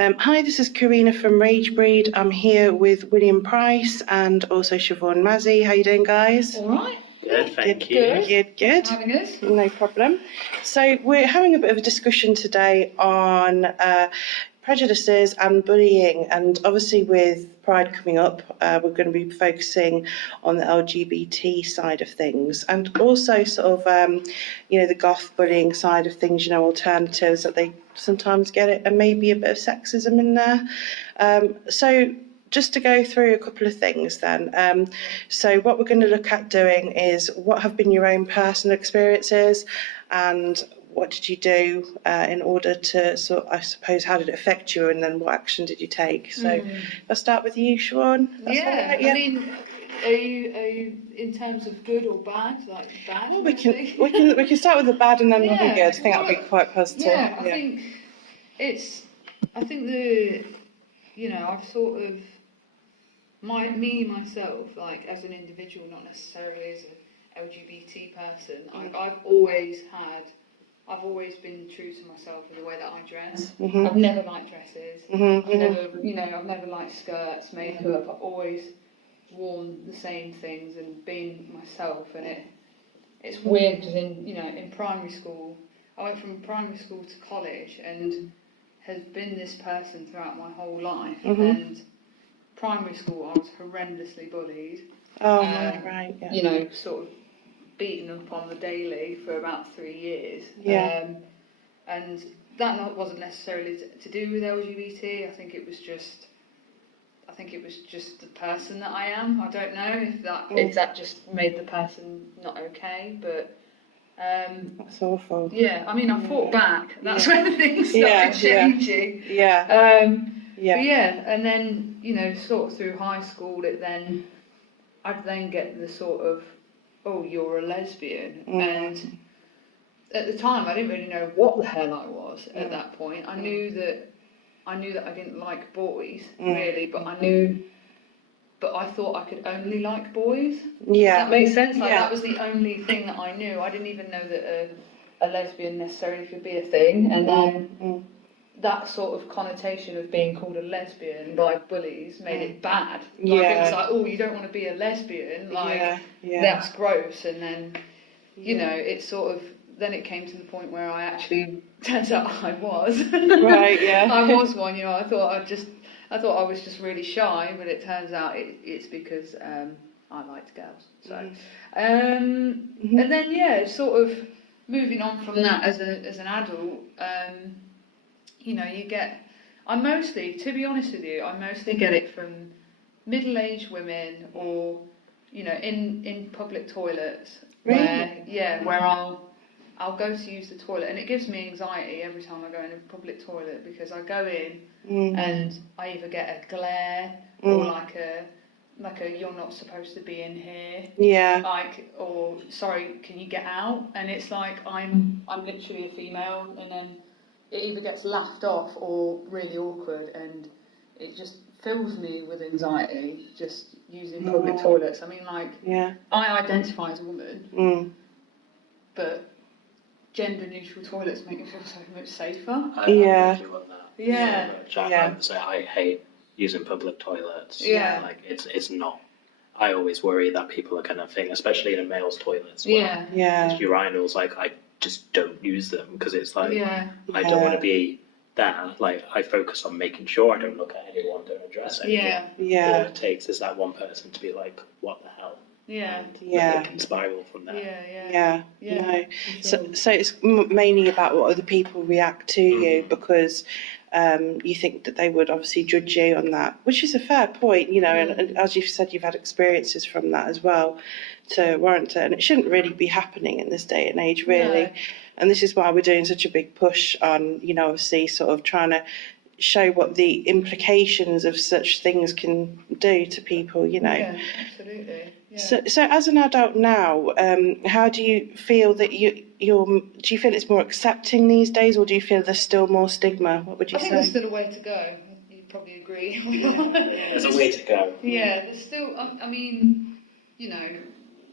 Hi, this is Karina from Ragebreed. I'm here with William Price and also Siobhan Mazzei. How you doing, guys? All right. Good, thank you. Good. Thanks for having us. No problem. So we're having a bit of a discussion today on prejudices and bullying, and obviously with Pride coming up, we're going to be focusing on the LGBT side of things, and also sort of, the goth bullying side of things, alternatives that they sometimes get it, and maybe a bit of sexism in there. So just to go through a couple of things then. So what we're going to look at doing is what have been your own personal experiences, and what did you do in order to I suppose, how did it affect you, and then what action did you take? So I'll start with you, Siobhan. Yeah. I mean, are you in terms of good or bad? Like bad? Well, we can start with the bad and then we'll do good. I think that'll be quite positive. Yeah, I think I've sort of myself, like as an individual, not necessarily as an LGBT person. I've always been true to myself in the way that I dress. I've never liked dresses. I've never liked skirts, makeup. I've always worn the same things and been myself. And it's weird because in primary school, I went from primary school to college and has been this person throughout my whole life. And primary school, I was horrendously bullied. Oh, right. Yeah. Sort of beaten up on the daily for about 3 years. Yeah. And that wasn't necessarily to do with LGBT. I think it was just the person that I am. I don't know if that just made the person not okay, but that's awful. Yeah, I mean, I fought back. That's when things started changing. Yeah. But yeah, and then sort of through high school, I'd then get the sort of, oh, you're a lesbian, and at the time I didn't really know what the hell I was at that point. I knew that I didn't like boys really, but I thought I could only like boys. Yeah. Does that make sense? Like that was the only thing that I knew. I didn't even know that a lesbian necessarily could be a thing, and then that sort of connotation of being called a lesbian by bullies made it bad. Like it was like, oh, you don't want to be a lesbian, like that's gross. And then it sort of, then it came to the point where I actually, turns out I was. Right, yeah. I was one, I thought I was just really shy, but it turns out it's because I liked girls. So and then sort of moving on from that as an adult, I mostly, to be honest with you, I mostly get it from middle-aged women or, in public toilets. Really? Where I'll go to use the toilet, and it gives me anxiety every time I go in a public toilet, because I go in and I either get a glare or like a you're not supposed to be in here. Yeah. Or sorry, can you get out? And it's like I'm literally a female, and then it either gets laughed off or really awkward, and it just fills me with anxiety just using public toilets. I mean, I identify as a woman, but gender-neutral toilets make me feel so much safer. I'm with you on that. Yeah. I have to say, I hate using public toilets. Yeah. Like, it's not. I always worry that people are going to think, especially in a male's toilets. Yeah. Yeah. Urinals, I just don't use them, because it's like, I don't Yeah. want to be there. Like, I focus on making sure I don't look at anyone, don't address anyone. Yeah. All it takes is that one person to be like, what the hell? Yeah. And it can spiral from there. Yeah. No. So it's mainly about what other people react to you, because you think that they would obviously judge you on that, which is a fair point, and as you've said, you've had experiences from that as well to warrant it, and it shouldn't really be happening in this day and age, really. No. And this is why we're doing such a big push on, obviously sort of trying to show what the implications of such things can do to people, Yeah, absolutely. Yeah. So as an adult now, how do you feel that do you feel it's more accepting these days, or do you feel there's still more stigma? What would you say? I think there's still a way to go. You'd probably agree. There's a way to go. Yeah, there's still, I mean,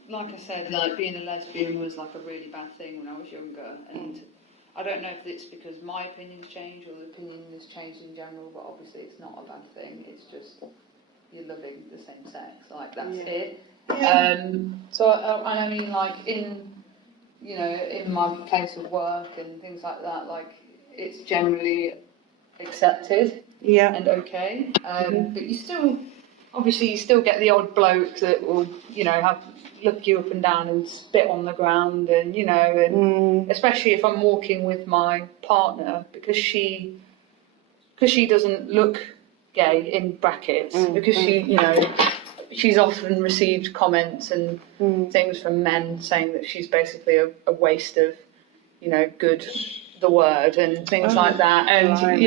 like I said, like being a lesbian was like a really bad thing when I was younger, and I don't know if it's because my opinion's changed or the opinion has changed in general, but obviously it's not a bad thing. It's just you're loving the same sex, like that's it. Yeah. So I mean, like in my place of work and things like that, like it's generally accepted and okay. But you still get the odd bloke that will look you up and down and spit on the ground, and especially if I'm walking with my partner, because she doesn't look gay in brackets, because she's often received comments and things from men saying that she's basically a waste of the word and things like that, and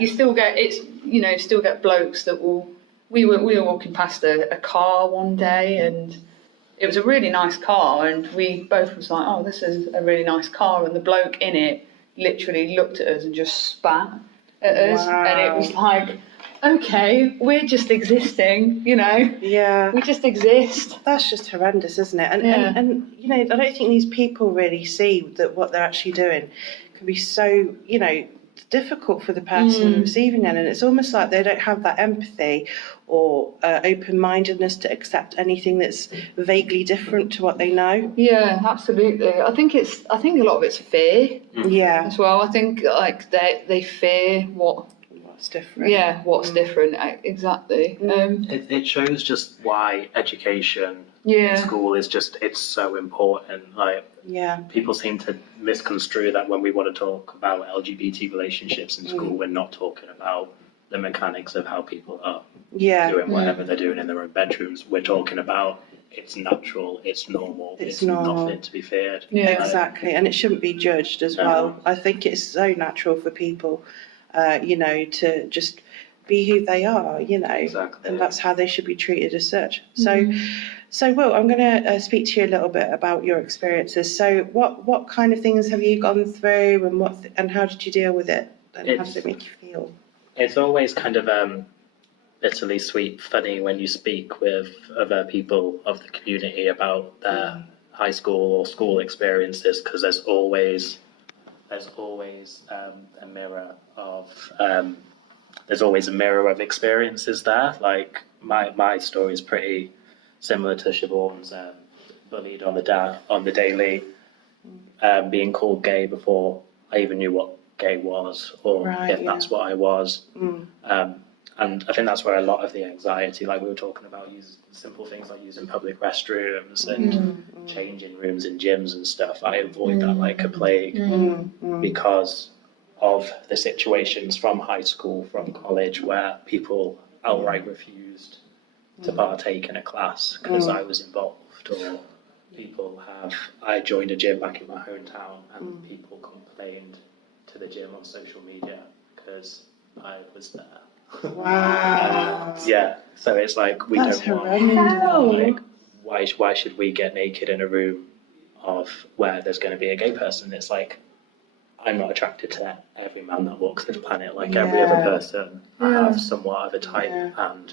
you still get blokes that will. We were walking past a car one day, and it was a really nice car, and we both was like, oh, this is a really nice car, and the bloke in it literally looked at us and just spat at us, and it was like, okay, we're just existing, Yeah. we just exist. That's just horrendous, isn't it? And I don't think these people really see that what they're actually doing can be so, difficult for the person receiving it, and it's almost like they don't have that empathy or open-mindedness to accept anything that's vaguely different to what they know. Yeah, absolutely. I think a lot of it's fear. Yeah. As well. I think like they fear what's different. Yeah, what's different, exactly. It shows just why education in school is it's so important. Like, people seem to misconstrue that when we want to talk about LGBT relationships in school, we're not talking about the mechanics of how people are doing whatever they're doing in their own bedrooms. We're talking about it's natural, it's normal, it's nothing to be feared. Yeah, exactly, and it shouldn't be judged as well. I think it's so natural for people, to just be who they are, Exactly. and that's how they should be treated as such. So Will, I'm going to speak to you a little bit about your experiences. So what kind of things have you gone through, and how did you deal with it, and how did it make you feel? It's always kind of bitterly sweet, funny when you speak with other people of the community about their high school or school experiences, because there's always a mirror of experiences there. Like my story is pretty similar to Siobhan's. Bullied on the daily, being called gay before I even knew what gay was, or if that's what I was. And I think that's where a lot of the anxiety, like we were talking about, simple things like using public restrooms and changing rooms in gyms and stuff. I avoid that like a plague because of the situations from high school, from college, where people outright refused to partake in a class because I was involved, or I joined a gym back in my hometown and people complained to the gym on social media because I was there. Wow. So it's like we That's don't want, horrendous. like, why should we get naked in a room of where there's going to be a gay person? It's like, I'm not attracted to every man that walks this planet. Like every other person, I have somewhat of a type, and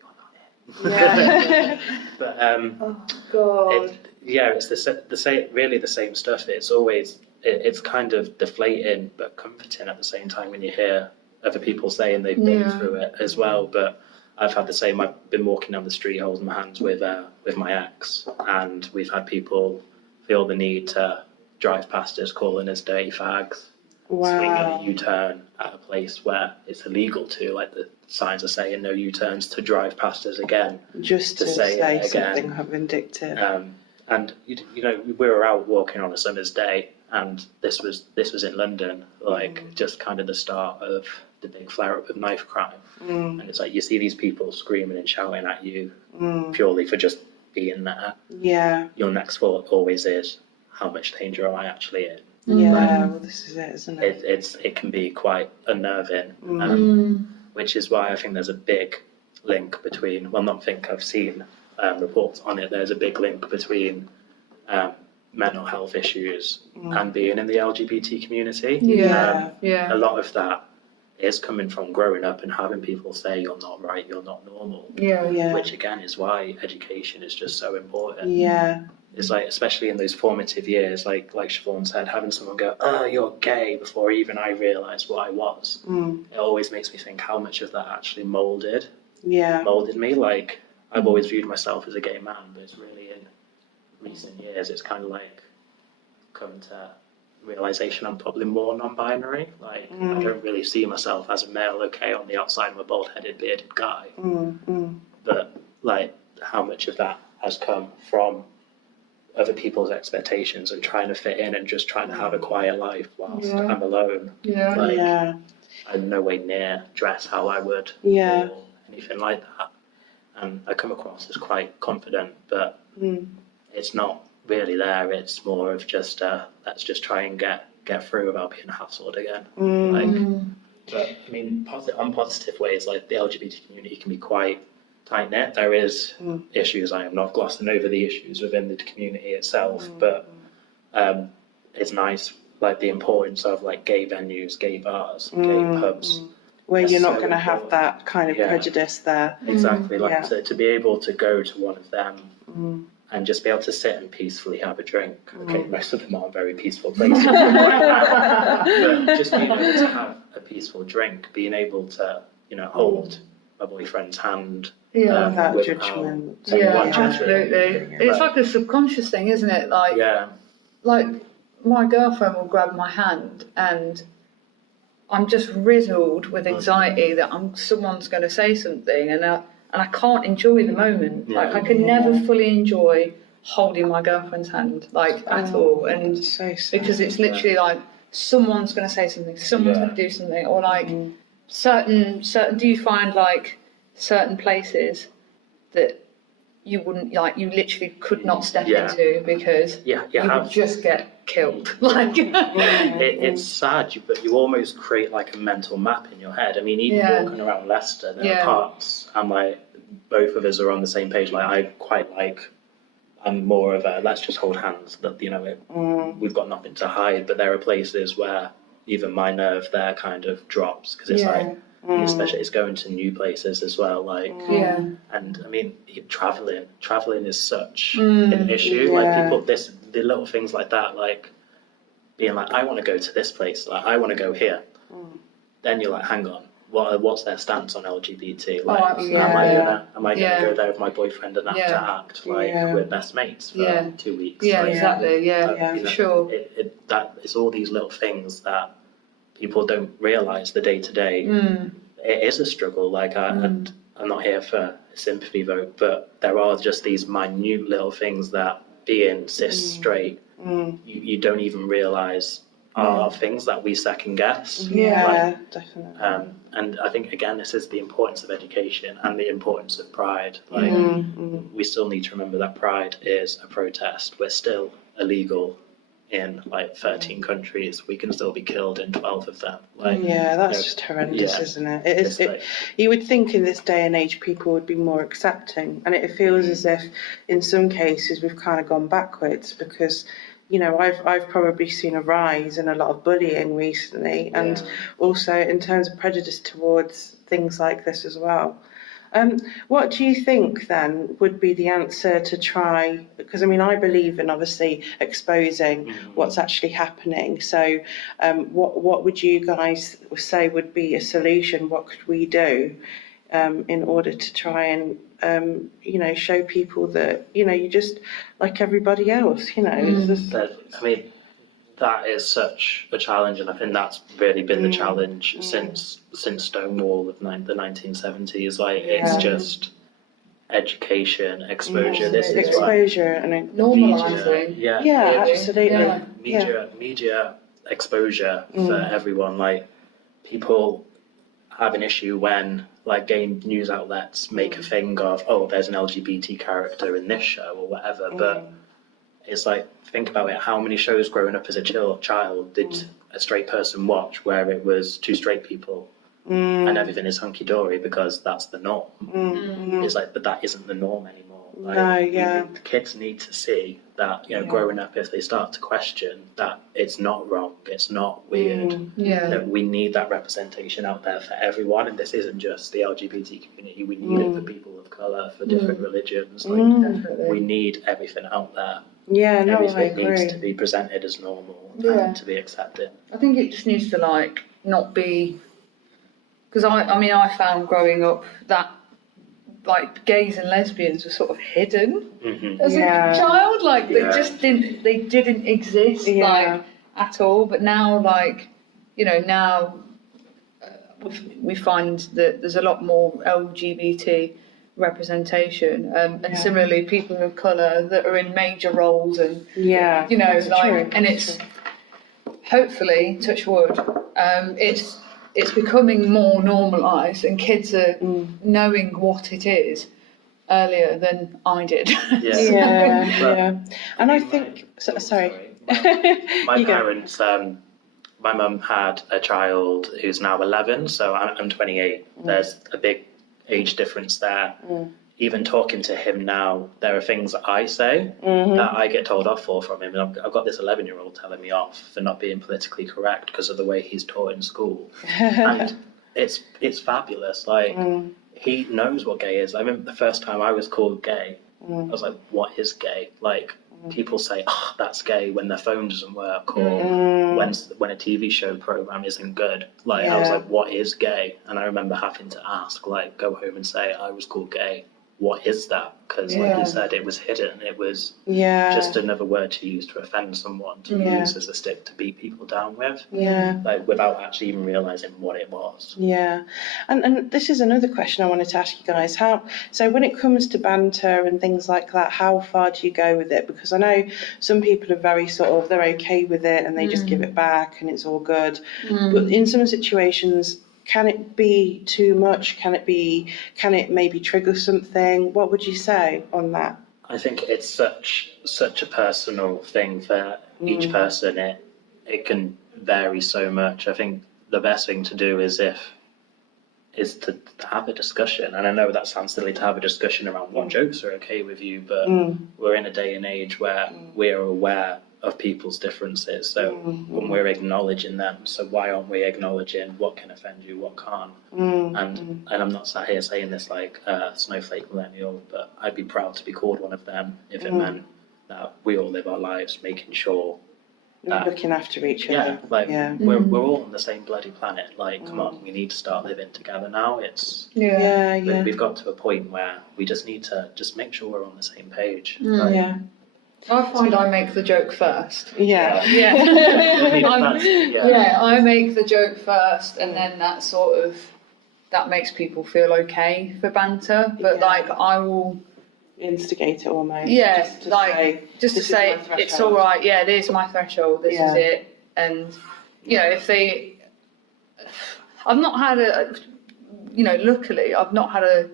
you're not it. But oh God. it's the same, really the same stuff. It's always it's kind of deflating but comforting at the same time when you hear other people saying they've been through it as well. But I've had the same. I've been walking down the street holding my hands with my ex, and we've had people feel the need to drive past us calling us dirty fags, swinging a U-turn at a place where it's illegal to, like the signs are saying no U-turns, to drive past us again. Just to say something vindictive. And we were out walking on a summer's day, and this was in London, like just kind of the start of the big flare-up of knife crime. And it's like you see these people screaming and shouting at you purely for just being there. Yeah. Your next thought always is, how much danger am I actually in? Yeah, well, this is it, isn't it? It can be quite unnerving, which is why I think there's a big link between, I've seen reports on it, there's a big link between mental health issues and being in the LGBT community. A lot of that is coming from growing up and having people say you're not right, you're not normal. Which again is why education is just so important. It's like, especially in those formative years, like Siobhan said, having someone go, "Oh, you're gay," before even I realised what I was. It always makes me think how much of that actually moulded me. Like, I've always viewed myself as a gay man, but it's really in recent years, it's kind of like come to realisation I'm probably more non-binary. Like, I don't really see myself as a male. Okay, on the outside, I'm a bald-headed, bearded guy. But, like, how much of that has come from other people's expectations and trying to fit in and just trying to have a quiet life whilst I'm alone. I'm nowhere near dress how I would or anything like that. And I come across as quite confident, but it's not really there. It's more of just let's just try and get through without being hassled again. But I mean, on positive ways, like the LGBT community can be quite tight knit. There is issues. I am not glossing over the issues within the community itself, but it's nice, like the importance of like gay venues, gay bars, gay pubs, where you're not going to have that kind of prejudice there. Exactly, like to be able to go to one of them and just be able to sit and peacefully have a drink. Okay, most of them aren't very peaceful places, but just being able to have a peaceful drink, being able to, you know, hold my boyfriend's hand. Without judgment. Absolutely. It's like a subconscious thing, isn't it? Like, like my girlfriend will grab my hand and I'm just riddled with anxiety that someone's going to say something, and I can't enjoy the moment. Like, I can never fully enjoy holding my girlfriend's hand, like, at all. And because it's literally like someone's going to say something, someone's going to do something, or like certain. Do you find like certain places that you wouldn't, like, you literally could not step into because you would just get killed? Like, it's sad, but you almost create like a mental map in your head. I mean, even walking around Leicester, there are parts, and like both of us are on the same page. Like, I quite like, I'm more of a let's just hold hands. That, you know, we've got nothing to hide. But there are places where even my nerve there kind of drops because it's like. Especially it's going to new places as well, like and I mean traveling is such an issue. Like, people, the little things like that, like being like, I want to go to this place, like I want to go here. Then you're like, hang on, what's their stance on LGBT? Like, am I gonna go there with my boyfriend and have to act like we're best mates for 2 weeks? Exactly. You know, Sure. It's all these little things that people don't realise the day to day. It is a struggle. Like, and I'm not here for a sympathy vote, but there are just these minute little things that being cis straight, you don't even realise are things that we second guess. Definitely. And I think again, this is the importance of education and the importance of pride. Like, we still need to remember that pride is a protest. We're still illegal in like 13 countries. We can still be killed in 12 of them. Like, that's just horrendous, isn't it? It is. You would think in this day and age people would be more accepting, and it feels as if in some cases we've kind of gone backwards because, you know, I've probably seen a rise in a lot of bullying recently, and also in terms of prejudice towards things like this as well. What do you think then would be the answer to try, because I mean I believe in obviously exposing what's actually happening, so what would you guys say would be a solution? What could we do in order to try and you know, show people that, you know, you're just like everybody else, you know? I mean, that is such a challenge, and I think that's really been the challenge since Stonewall of the 1970s. Like, it's just education, exposure. This is exposure and normalising. Absolutely. Media exposure for everyone. Like, people have an issue when like gay news outlets make a thing of, oh, there's an LGBT character in this show or whatever, but it's like, think about it, how many shows growing up as a child did a straight person watch where it was two straight people and everything is hunky-dory because that's the norm. It's like, but that isn't the norm anymore. Like, the kids need to see that, you know, growing up, if they start to question that it's not wrong, it's not weird, that we need that representation out there for everyone, and this isn't just the LGBT community, we need it for people of colour, for different religions, like, we need everything out there. Yeah, no, I Everything agree. needs to be presented as normal and to be accepted. I think it just needs to like not be, because I mean I found growing up that like gays and lesbians were sort of hidden as a child, like they just didn't exist like at all. But now, like, you know, now we find that there's a lot more LGBT representation, and similarly people of colour that are in major roles, and you know, like, and it's hopefully, touch wood, it's becoming more normalised, and kids are knowing what it is earlier than I did. And I think, sorry. My parents, my mum had a child who's now 11, so I'm 28. There's a big age difference there. Even talking to him now, there are things that I say that I get told off for from him. And I've got this 11-year-old telling me off for not being politically correct because of the way he's taught in school. And it's fabulous. Like, he knows what gay is. I remember the first time I was called gay, I was like, what is gay? Like, people say, oh, that's gay when their phone doesn't work, or when a TV show program isn't good. Like, I was like, what is gay? And I remember having to ask, like, go home and say, I was called gay. What is that? Because, like you said, it was hidden. It was just another word to use to offend someone, to use as a stick to beat people down with. Like, without actually even realising what it was. And this is another question I wanted to ask you guys. So when it comes to banter and things like that, how far do you go with it? Because I know some people are very sort of, they're okay with it and they just give it back and it's all good. But in some situations, can it be too much? Can it maybe trigger something? What would you say on that? I think it's such a personal thing for each person. It can vary so much. I think the best thing to do is to have a discussion. And I know that sounds silly to have a discussion around what jokes are okay with you, but we're in a day and age where we're aware of people's differences, so when we're acknowledging them, so why aren't we acknowledging what can offend you, what can't? And I'm not sat here saying this like snowflake millennial, but I'd be proud to be called one of them if it meant that we all live our lives making sure that we're looking after each other. We're all on the same bloody planet. Like, come on, we need to start living together now. It's we've got to a point where we just need to just make sure we're on the same page. I find I make the joke first. Yeah. I make the joke first, and then that makes people feel okay for banter. But like, I will instigate it almost. Just to say it's all right. Yeah, it is my threshold. This is it. And you know, I've not had luckily I've not had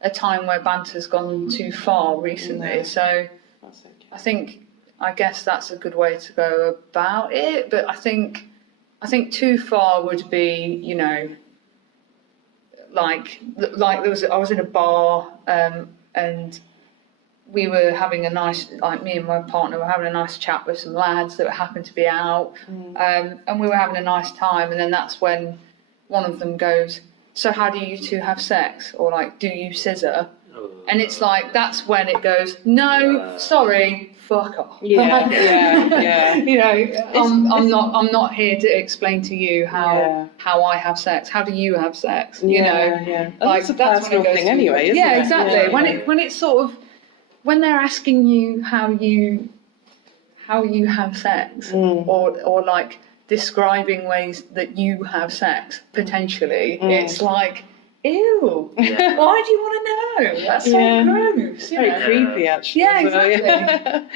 a time where banter's gone too far recently. So. I guess that's a good way to go about it, but I think too far would be, you know, like I was in a bar, and we were having a nice, like, me and my partner were having a nice chat with some lads that happened to be out, and we were having a nice time, and then that's when one of them goes, so how do you two have sex? Or like, do you scissor? And it's like, that's when it goes, no, sorry, fuck off. You know, I'm not here to explain to you how I have sex. How do you have sex? You know, like, that's a personal thing anyway, isn't it? Exactly. When it's sort of, when they're asking you how you have sex, or like describing ways that you have sex potentially, it's like, ew, why do you want to know? That's so gross. It's very creepy, actually. Yeah, exactly.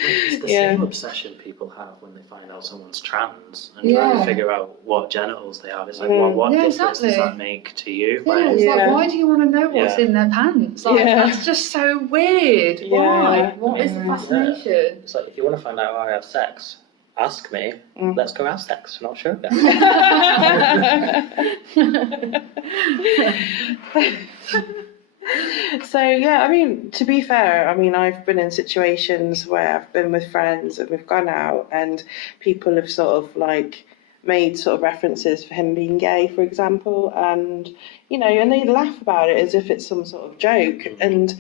It's the same obsession people have when they find out someone's trans and try to figure out what genitals they have. It's like, what difference does that make to you? It's like, why do you want to know what's in their pants? Like, that's just so weird. Why? What is the fascination? It's like, if you want to find out how I have sex, ask me, let's go have sex, not sure. So I mean, to be fair, I mean, I've been in situations where I've been with friends and we've gone out and people have sort of like made sort of references for him being gay, for example, and you know, and they laugh about it as if it's some sort of joke. And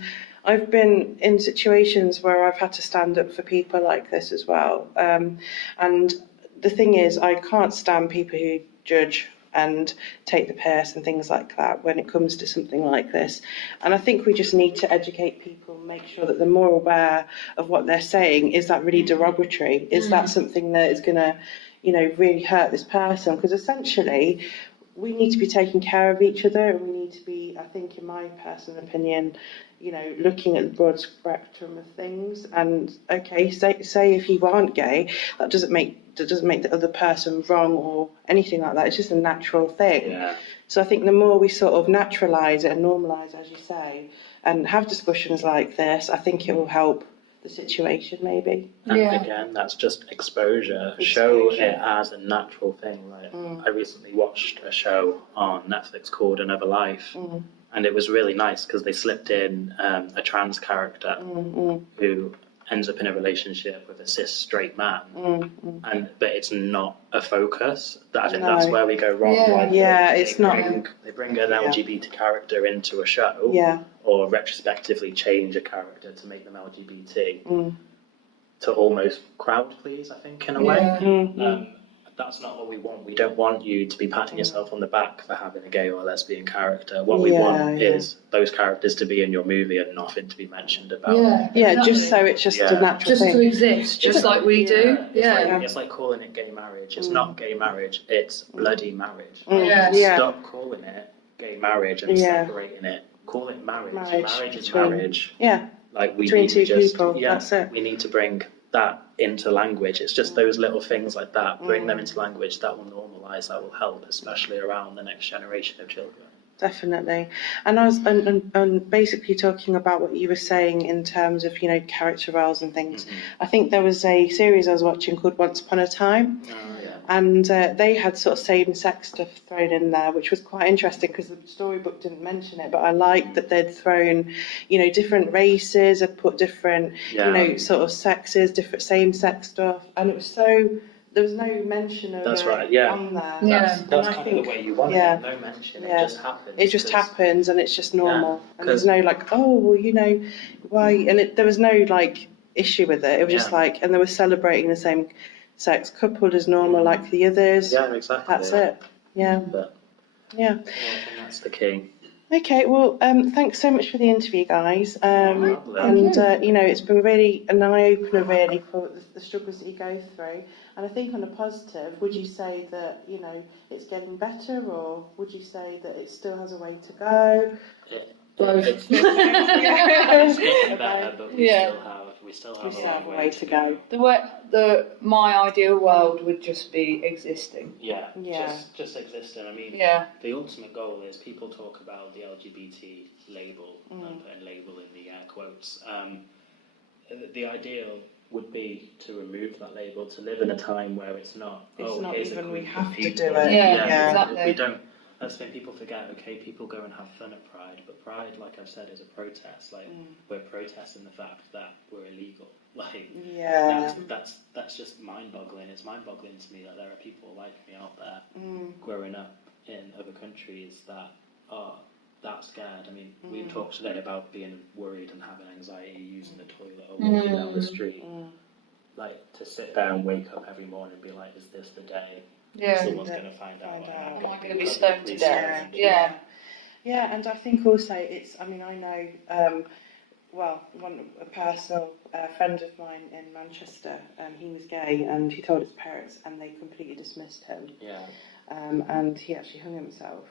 I've been in situations where I've had to stand up for people like this as well. And the thing is, I can't stand people who judge and take the piss and things like that when it comes to something like this. And I think we just need to educate people, make sure that they're more aware of what they're saying. Is that really derogatory? Is that something that is going to, really hurt this person? Because essentially, we need to be taking care of each other, and we need to be, I think, in my personal opinion, looking at the broad spectrum of things. And okay, say if you aren't gay, that doesn't make the other person wrong or anything like that. It's just a natural thing. Yeah. So I think the more we sort of naturalise it and normalise, as you say, and have discussions like this, I think it will help the situation maybe. And again, that's just exposure. Show it as a natural thing. Like I recently watched a show on Netflix called Another Life, and it was really nice because they slipped in a trans character who ends up in a relationship with a cis straight man, but it's not a focus. I think that's where we go wrong. They bring an LGBT character into a show, or retrospectively change a character to make them LGBT, to almost crowd please, I think, in a way. That's not what we want. We don't want you to be patting yourself on the back for having a gay or lesbian character. What we want is those characters to be in your movie and nothing to be mentioned about. Just so it's just a natural thing. Just to exist, just like we do. It's like calling it gay marriage. It's not gay marriage, it's bloody marriage. Stop calling it gay marriage and separating it. Call it marriage. Marriage is marriage. Like we between need two to just, people, that's it. We need to bring that into language. It's just those little things like that. Bring them into language. That will normalise. That will help, especially around the next generation of children. Definitely. And I was and basically talking about what you were saying in terms of character roles and things. I think there was a series I was watching called Once Upon a Time. And they had sort of same-sex stuff thrown in there, which was quite interesting because the storybook didn't mention it. But I liked that they'd thrown, different races, had put different, sort of sexes, different same-sex stuff, and it was so. There was no mention of That's it right, yeah. on there. That's kind of the way you want it. No mention. It just happens. It just happens, and it's just normal. And there's no why? And there was no issue with it. It was just and they were celebrating the same sex coupled as normal like the others. Yeah, exactly. That's it. But, yeah. I think that's the key. Okay, well, thanks so much for the interview, guys. And it's been really an eye-opener, really, for the struggles that you go through. And I think on a positive, would you say that it's getting better, or would you say that it still has a way to go? It's getting better, but we still have a long way to go. My ideal world would just be existing. Just existing. I mean, the ultimate goal is people talk about the LGBT label and putting label in the air quotes. The ideal would be to remove that label, to live in a time where it's not. It's not even we have to do it. Exactly. We don't. That's when people forget. Okay, people go and have fun at Pride, but Pride, like I've said, is a protest. We're protesting the fact that we're illegal. That's just mind-boggling. It's mind-boggling to me that there are people like me out there growing up in other countries that are that scared. I mean, we've talked today about being worried and having anxiety using the toilet or walking down the street. To sit there and wake up every morning and be like, is this the day? Someone's going to find out. Am I going to be stoned to death? Yeah, and I think also I know, a personal friend of mine in Manchester, he was gay and he told his parents and they completely dismissed him. And he actually hung himself.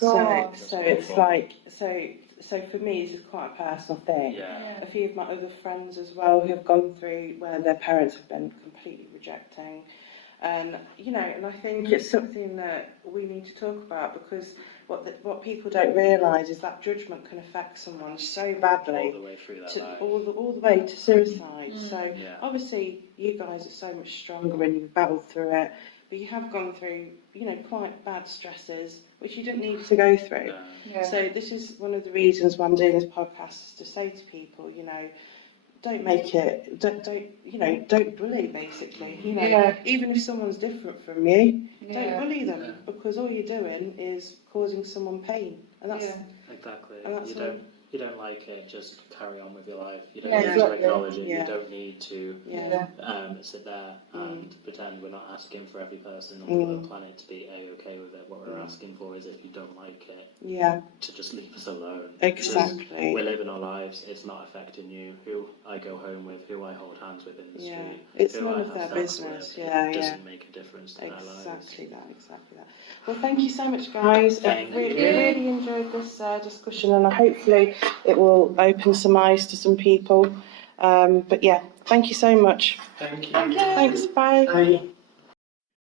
God. So it's so for me this is quite a personal thing. A few of my other friends as well who have gone through where their parents have been completely rejecting. And and I think it's something that we need to talk about, because what people don't realise is that judgment can affect someone so badly, all the way through that all the way to suicide. So obviously you guys are so much stronger and you've battled through it, but you have gone through quite bad stresses which you didn't need to go through. So this is one of the reasons why I'm doing this podcast, is to say to people, don't make it, don't bully, basically. Even if someone's different from you, don't bully them, because all you're doing is causing someone pain, and that's exactly. And that's you don't like it, just carry on with your life. You don't Yeah, need to exactly. acknowledge it. Yeah. You don't need to sit there and pretend. We're not asking for every person on the planet to be A-okay with it. What we're asking for is, if you don't like it, to just leave us alone. Exactly. Because we're living our lives. It's not affecting you. Who I go home with, who I hold hands with in the street, it's who none I of have their sex business. with, Yeah, it doesn't make a difference to their lives. Exactly that. Well, thank you so much, guys. Thank I've really, you. really enjoyed this discussion, and hopefully it will open some eyes to some people. But yeah, thank you so much. Thank you. Thank you. Thanks. Bye. Bye.